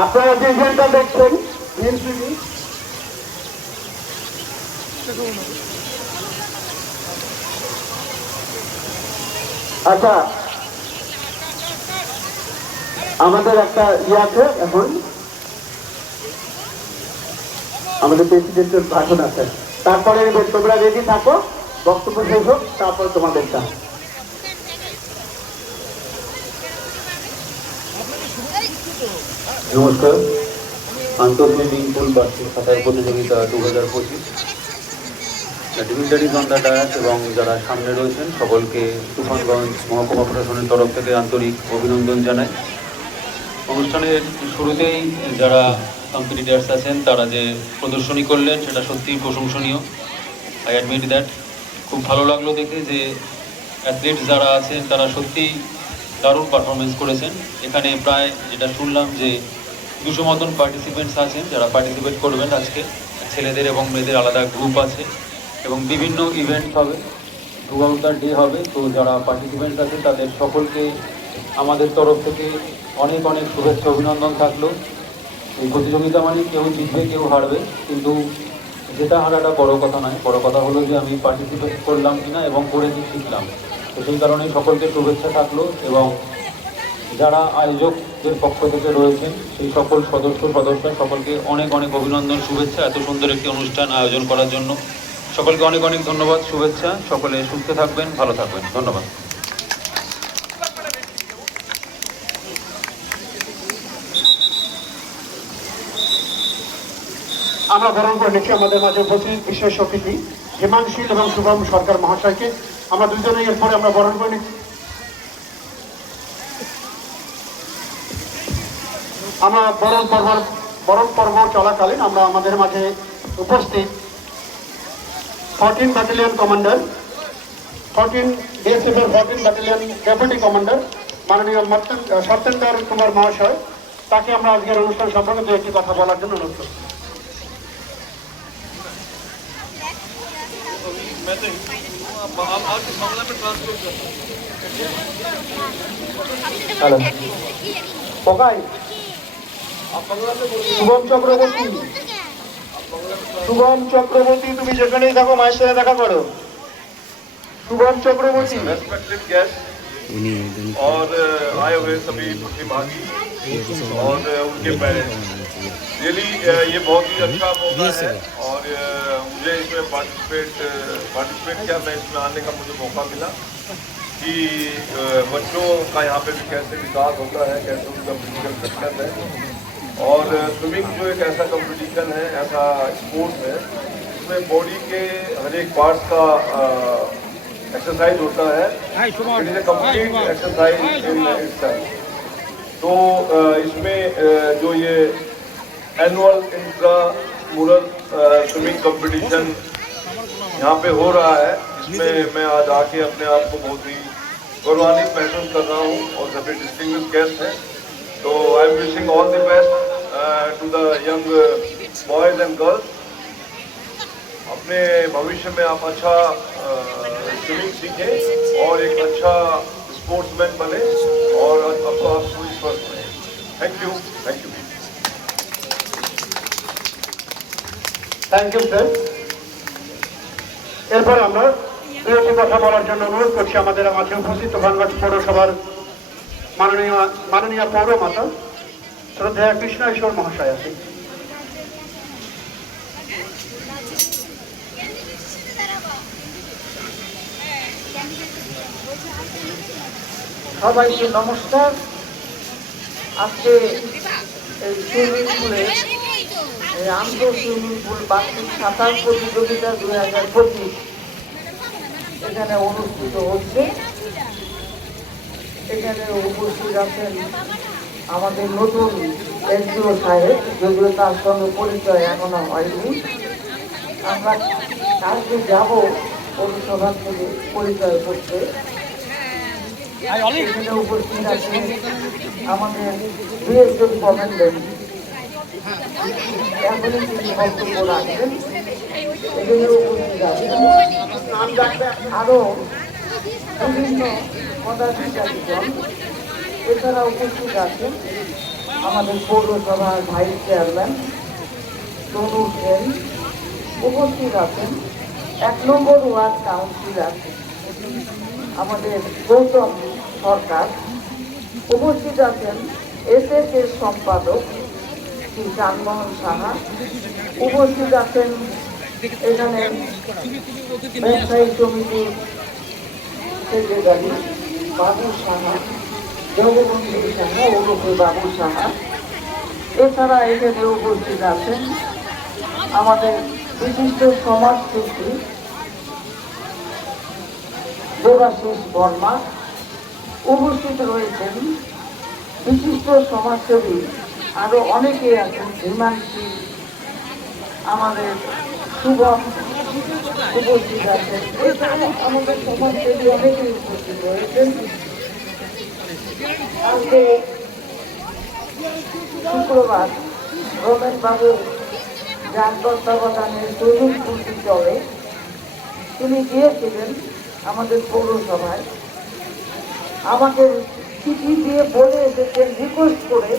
আপনারা যে ইভেন্টটা দেখছেন আচ্ছা, আমাদের একটা আছে, এখন আমাদের প্রেসিডেন্টের ভাষণ আছে, তারপরে তোমরা রেডি থাকো, বক্তব্য শেষ হোক, তারপরে তোমাদেরটা। নমস্কার, আন্তঃ-সুইমিং পুল বার্ষিক সাঁতার প্রতিযোগিতা 2025 ডিগনিটারিজ অন দ্য ডায়াস এবং যারা সামনে রয়েছেন সকলকে তুফানগঞ্জ মহকুমা প্রশাসনের তরফ থেকে আন্তরিক অভিনন্দন জানাই। অনুষ্ঠানের শুরুতেই যারা কম্পিটিটার্স আছেন তারা যে প্রদর্শনী করলেন সেটা সত্যিই প্রশংসনীয়। I admit that. খুব ভালো লাগলো দেখে যে অ্যাথলিটস যারা আছেন তারা সত্যিই দারুণ পারফরমেন্স করেছেন। এখানে প্রায় যেটা শুনলাম যে 200 মতন পার্টিসিপেন্টস আছেন যারা পার্টিসিপেট করবেন। আজকে ছেলেদের এবং মেয়েদের আলাদা গ্রুপ আছে এবং বিভিন্ন ইভেন্টস হবে, থ্রু আউট দ্য ডে হবে। তো যারা পার্টিসিপেন্টস আছেন তাদের সকলকে আমাদের তরফ থেকে অনেক অনেক শুভেচ্ছা অভিনন্দন থাকলো। এই প্রতিযোগিতা মানে কেউ জিতবে কেউ হারবে, কিন্তু যেটা হারাটা বড় কথা নয়, বড় কথা হলো যে আমি পার্টিসিপেট করলাম কিনা এবং করে কি শিখলাম। তো সেই কারণে সকলকে শুভেচ্ছা থাকলো এবং যারা আয়োজকদের পক্ষ থেকে রয়েছেন সেই সকল সদস্যরা সকলকে অনেক অনেক অভিনন্দন, শুভেচ্ছা এত সুন্দর একটি অনুষ্ঠান আয়োজন করার জন্য। সকলকে অনেক অনেক ধন্যবাদ, শুভেচ্ছা। সকলে সুস্থ থাকবেন, ভালো থাকবেন, ধন্যবাদ। আমরা বরণ করে নিচ্ছি আমাদের মাঝে উপস্থিত বিশেষ অতিথি হিমাংশীল এবং শুভম সরকার মহাশয়কে। আমরা দুজনে এরপরে আমরা বরণ করে নিচ্ছি। আমরা বরণ পর্ব চলাকালীন আমরা আমাদের মাঝে উপস্থিত 14 ব্যাটালিয়ন কমান্ডার, 14 BSF এর 14 ব্যাটালিয়ন ডেপুটি কমান্ডার মাননীয় সত্যেন্দ্র কুমার মহাশয়, তাকে আমরা আজকের অনুষ্ঠান সম্পর্কে দু একটি কথা বলার জন্য অনুরোধ করছি। শুভম চক্রবর্তী, তুমি যেখানেই থাকো মায়ের সাথে দেখা করো। শুভম চক্রবর্তী। रेस्पेक्टेड गेस्ट और आए हुए सभी प्रतिभागी और उनके पेरेंट्स, रियली ये बहुत ही अच्छा मौका है और मुझे इसमें पार्टिसिपेट किया, मैं इसमें आने का मुझे मौका मिला कि बच्चों का यहाँ पे भी कैसे विकास होता है, कैसे उनका फिजिकल फिटनेस है। और स्विमिंग जो एक ऐसा कंपटीशन है, ऐसा स्पोर्ट्स है जिसमें बॉडी के हर एक पार्ट्स का एक्सरसाइज होता है। It is a complete exercise in itself. तो इसमें जो ये एनुअल इंट्रामुरल स्विमिंग कंपटीशन यहाँ पे हो रहा है, इसमें मैं आज आके अपने आप को बहुत ही गौरवान्वित महसूस कर रहा हूँ और सभी डिस्टिंग्विश्ड गेस्ट हैं। तो I am wishing all the best to the young boys and girls. अपने भविष्य में आप अच्छा स्विमिंग सीखें और एक अच्छा स्पोर्ट्समैन बने और आपको आप पूरी स्वस्थ रहें। Thank you, thank you. Thank you sir. এরপর আমরা দু একটি কথা বলার জন্য অনুরোধ করছি আমাদের মাঝে উপস্থিত তুফানগঞ্জ পৌরসভার মাননীয় পৌরমাতা শ্রদ্ধেয় কৃষ্ণা ঈশ্বর মহাশয় আছেন। সবাইকে নমস্কার। আজকে এই সুইমিং পুলে আন্তঃ সুইমিং পুল বার্ষিক সাঁতার প্রতিযোগিতা 2025 এখানে অনুষ্ঠিত হচ্ছে। এখানে উপস্থিত আছেন আমাদের নতুন এসডিও সাহেব, যদিও তার সঙ্গে পরিচয় এখনো হয়নি। আমরা কালকে যাব পৌরসভা থেকে পরিচয় করতে। এখানে উপস্থিত আছে আমাদের বিএসএফ কমান্ডেন্ট, এখনই তিনি বক্তব্য রাখবেন। এখানে উপস্থিত আছেন আরো বিভিন্ন পদাধিকারীগণ। এছাড়া উপস্থিত আছেন আমাদের পৌরসভার ভাইস চেয়ারম্যান তনু সেন, উপস্থিত আছেন 1 নম্বর ওয়ার্ড কাউন্সিলর আমাদের গৌতম সরকার, উপস্থিত আছেন এসএসের সম্পাদক শ্রী চানমোহন সাহা, উপস্থিত আছেন এখানে ব্যবসায়ী সমিতির সেক্রেটারি বাবু সাহা, জগবন্ধু সাহা ওরফে বাবু সাহা। এছাড়া এখানে উপস্থিত আছেন আমাদের বিশিষ্ট সমাজসেবী দেবাশিস বর্মা, উপস্থিত রয়েছেন বিশিষ্ট সমাজসেবী আরো অনেকে আছেন, হিমাংশী, আমাদের শুভম উপস্থিত আছেন। এছাড়া আমাদের সমাজসেবী অনেকেই উপস্থিত রয়েছেন। আজকে শুক্রবার রমেন বাবু যার তত্ত্বাবধানে সুইমিং পুলটি চলে, তিনি গিয়েছিলেন আমাদের পৌরসভায়, আমাকে চিঠি দিয়ে বলে এসেছেন রিকোয়েস্ট করে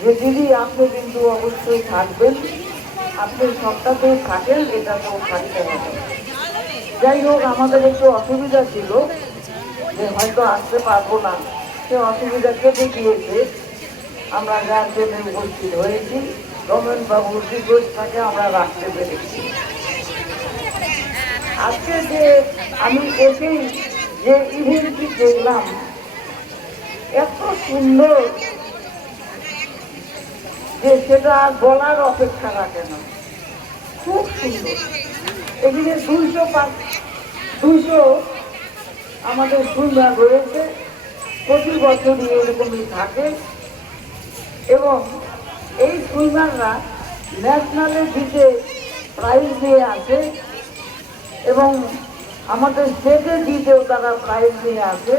যে দিদি আপনি কিন্তু অবশ্যই থাকবেন, আপনি সবটাতেই থাকেন, এটাতেও থাকতে হবে। যাই হোক, আমাদের একটু অসুবিধা ছিল যে হয়তো আসতে পারবো না, সে অসুবিধা কেটে গিয়েছে। আমরা যার জন্য উপস্থিত হয়েছি, রমেন বাবুর রিকোয়েস্টটাকে আমরা রাখতে পেরেছি। আজকে যে আমি এসেই যে ইভেন্টটি দেখলাম এত সুন্দর যে সেটা আর বলার অপেক্ষা রাখে না, খুব সুন্দর। এখানে 200 আমাদের সুইমার রয়েছে, প্রতি বছরই এরকমই থাকে এবং এই সুইমাররা ন্যাশনালে দিতে প্রাইজ নিয়ে আসে এবং আমাদের স্টেটে দিতেও তারা প্রাইজ নিয়ে আসে।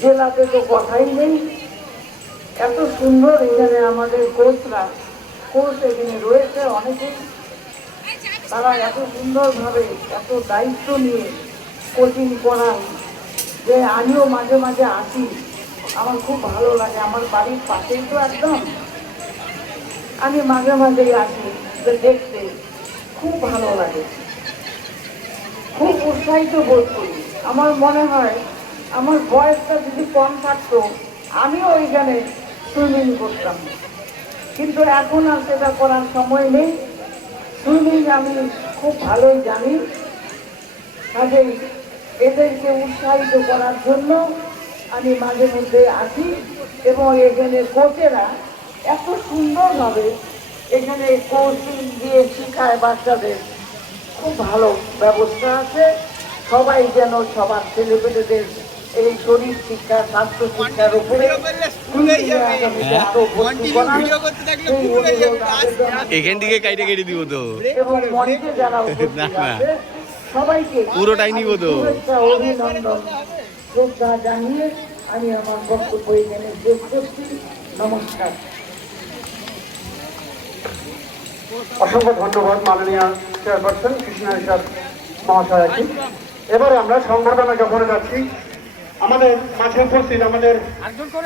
জেলাতে তো কথাই নেই। এত সুন্দর এখানে আমাদের কোচ এখানে রয়েছে অনেকেই, তারা এত সুন্দরভাবে এত দায়িত্ব নিয়ে কোচিং করান যে আমিও মাঝে মাঝে আসি, আমার খুব ভালো লাগে। আমার বাড়ির পাশেই তো একদম, আমি মাঝে মাঝেই আসি দেখতে, খুব ভালো লাগে, খুব উৎসাহিত বোধ করি। আমার মনে হয় আমার বয়সটা যদি কম থাকতো আমিও ওইখানে সুইমিং করতাম, কিন্তু এখন আর সেটা করার সময় নেই। সুইমিং আমি খুব ভালোই জানি, কাজেই এদেরকে উৎসাহিত করার জন্য আমি মাঝে মধ্যে আসি এবং এখানে কোচেরা এত সুন্দরভাবে এখানে কোচিং দিয়ে শেখায় বাচ্চাদের, খুব ভালো ব্যবস্থা আছে। সবাই যেন সবার ছেলেপেলেদের এই শরীর শিক্ষা, স্বাস্থ্য শিক্ষার উপরে এখান থেকে কাইটে কেটে দিব তো, এবং মঞ্চে যারা উপস্থিত আছে সবাইকে পুরোটাই নিব তো। অভিনন্দন শ্রদ্ধা জানিয়ে আমি আমার বক্তব্য এখানে শেষ করছি। নমস্কার। অসংখ্য ধন্যবাদ মাননীয় চেয়ারপারসন কৃষ্ণা ইসাদ মহাশয়কে। এবারে আমরা সংবর্ধনা জ্ঞাপনে যাচ্ছি। আমাদের মাঝে উপস্থিত আমাদের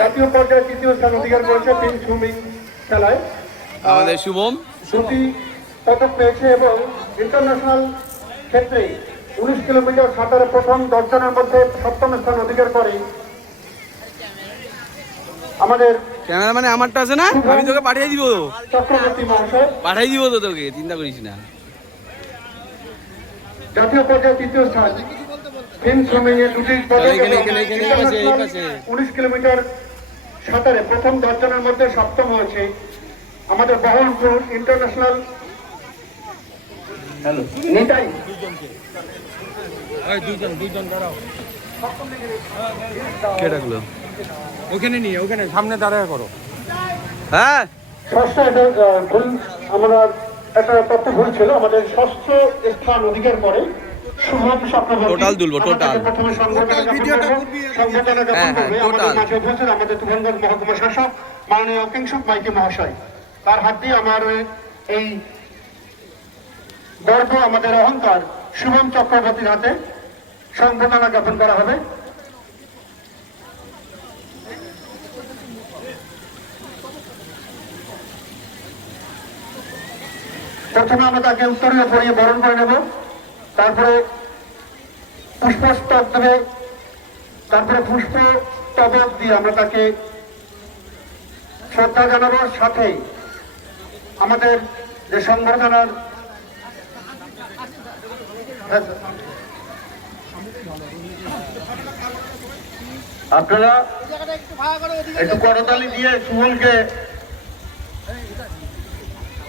জাতীয় পর্যায়ে 3য় স্থান অধিকার করেছে পিঙ্ক সুইমিং খেলায়, আমাদের শুভম 2টি পদক পেয়েছে এবং ইন্টারন্যাশনাল ক্ষেত্রে 19 কিলোমিটার সাঁতারে প্রথম 10 জনের মধ্যে 7ম স্থান অধিকার করে আমাদের ক্যামেরা মানে আমারটা আছে না, আমি তোকে পাঠিয়ে দিব, চক্রবর্তী মহাশয়। পাঠিয়ে দিব তো তোকে, চিন্তা করিস না। জাতীয় পর্যায়ে 3য় স্থান ফিল্ম সুইমিং এ 2টি পদক, এখানে, এই পাশে। 19 কিলোমিটার সাঁতারে প্রথম 10 জনের মধ্যে সপ্তম হয়েছে আমাদের বহরমপুর ইন্টারন্যাশনাল নিতাই। কে ডাকলো? ওখানে সামনে দাঁড়ায় করো। হ্যাঁ ষষ্ঠ এটা ভুল, আমরা একটা তথ্য ভুল ছিল। আমাদের ষষ্ঠ স্থান অধিকার করে শুভম চক্রবর্তী। টোটাল তুলবো, টোটাল। আমাদের প্রথমে সংবর্ধনা জ্ঞাপন করবে। সংবর্ধনা জ্ঞাপন হ্যাঁ, করবে টোটাল। আমাদের মাঝে উপস্থিত আমাদের তুফানগঞ্জ মহকুমা শাসক মাননীয় কিংসুক মাইতি মহাশয়। তার হাত দিয়ে আমার এই গর্ব, আমাদের অহংকার শুভম চক্রবর্তীর হাতে সংবর্ধনা জ্ঞাপন করা হবে। প্রথমে আমরা তাকে উত্তরীয় পরিয়ে বরণ করে নেব, তারপরে পুষ্পস্তব দেবে, তারপরে পুষ্পস্তবক দিয়ে আমরা তাকে শ্রদ্ধা জানানোর সাথে আমাদের যে সংবর্ধনার আপনারা একটু করতালি দিয়ে সুমনকে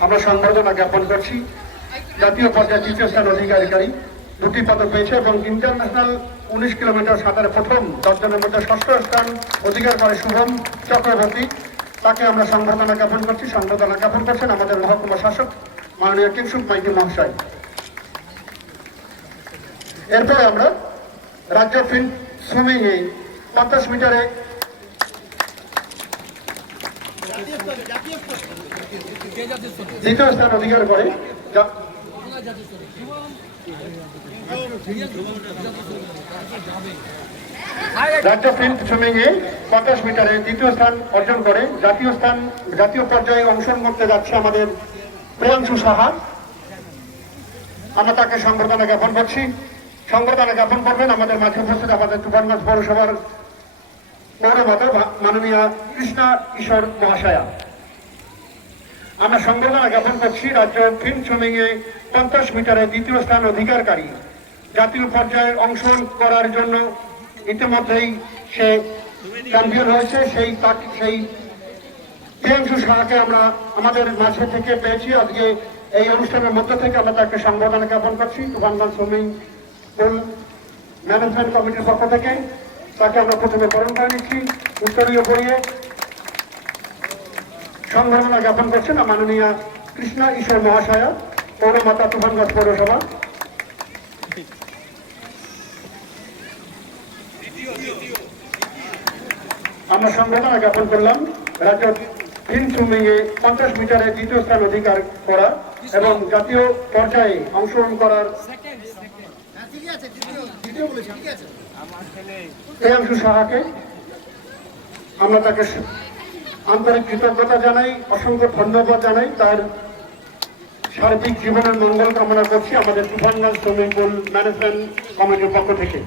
আমরা সংবর্ধনা জ্ঞাপন করছি। জাতীয় পর্যায়ে 3য় স্থান অধিকারী, 2টি পদক পেয়েছে এবং ইন্টারন্যাশনাল 19 কিলোমিটার সাঁতারে প্রথম 10 জনের মধ্যে ষষ্ঠ স্থান অধিকার করে শুভম চক্রবর্তী। তাকে আমরা সংবর্ধনা জ্ঞাপন করছি। সংবর্ধনা জ্ঞাপন করছেন আমাদের মহকুমা শাসক মাননীয় কিংসুক মাইতি মহাশয়। এরপরে আমরা রাজ্য ফিল্ড সুইমিং এ 50 মিটারে দ্বিতীয় স্থান অধিকার করে রাজ্য ফিল্ড সুইমিং এ 50 মিটারে দ্বিতীয় স্থান অর্জন করে জাতীয় পর্যায়ে অংশগ্রহণ করতে যাচ্ছে আমাদের প্রিয়াংশু সাহা। আমরা তাকে সংবর্ধনা জ্ঞাপন করছি। সংবর্ধনা জ্ঞাপন করবেন আমাদের মাঝে উপস্থিত আমাদের তুফানগঞ্জ পৌরসভার পৌরমাতা মাননীয়া কৃষ্ণা ঈশ্বর মহাশয়া। আমরা সংবর্ধনা জ্ঞাপন করছি রাজ্য ফিল্ড সুইমিং এ 50 মিটারে দ্বিতীয় স্থান অধিকারী, জাতীয় পর্যায়ে অংশগ্রহণ করার জন্য ইতিমধ্যেই সে চ্যাম্পিয়ন হয়েছে। সেই প্রিয়াংশু সাহাকে আমরা আমাদের মাঝে থেকে পেয়েছি। আজকে এই অনুষ্ঠানের মধ্য থেকে আমরা তাকে সংবর্ধনা জ্ঞাপন করছি তুফানগঞ্জ সুইমিং পুল ম্যানেজমেন্ট কমিটির পক্ষ থেকে। তাকে আমরা প্রথমে বরণ করে নিচ্ছি উত্তরীয় পরিয়ে। সংবর্ধনা জ্ঞাপন করছেন মাননীয়া কৃষ্ণা ঈশ্বর মহাশয়া, পৌরমাতা তুফানগঞ্জ পৌরসভা। আমরা সংবর্ধনা জ্ঞাপন করলাম রাজ্য ফিল্ড সুইমিং এ 50 মিটারে দ্বিতীয় স্থান অধিকার করা এবং জাতীয় পর্যায়ে অংশগ্রহণ করার প্রিয়াংশু সাহাকে আমরা তাকে আন্তরিক কৃতজ্ঞতা জানাই, অসংখ্য ধন্যবাদ জানাই। তার সার্বিক জীবনের মঙ্গল কামনা করছি আমাদের তুফানগঞ্জ সুইমিং পুল ম্যানেজমেন্ট কমিটির পক্ষ থেকে।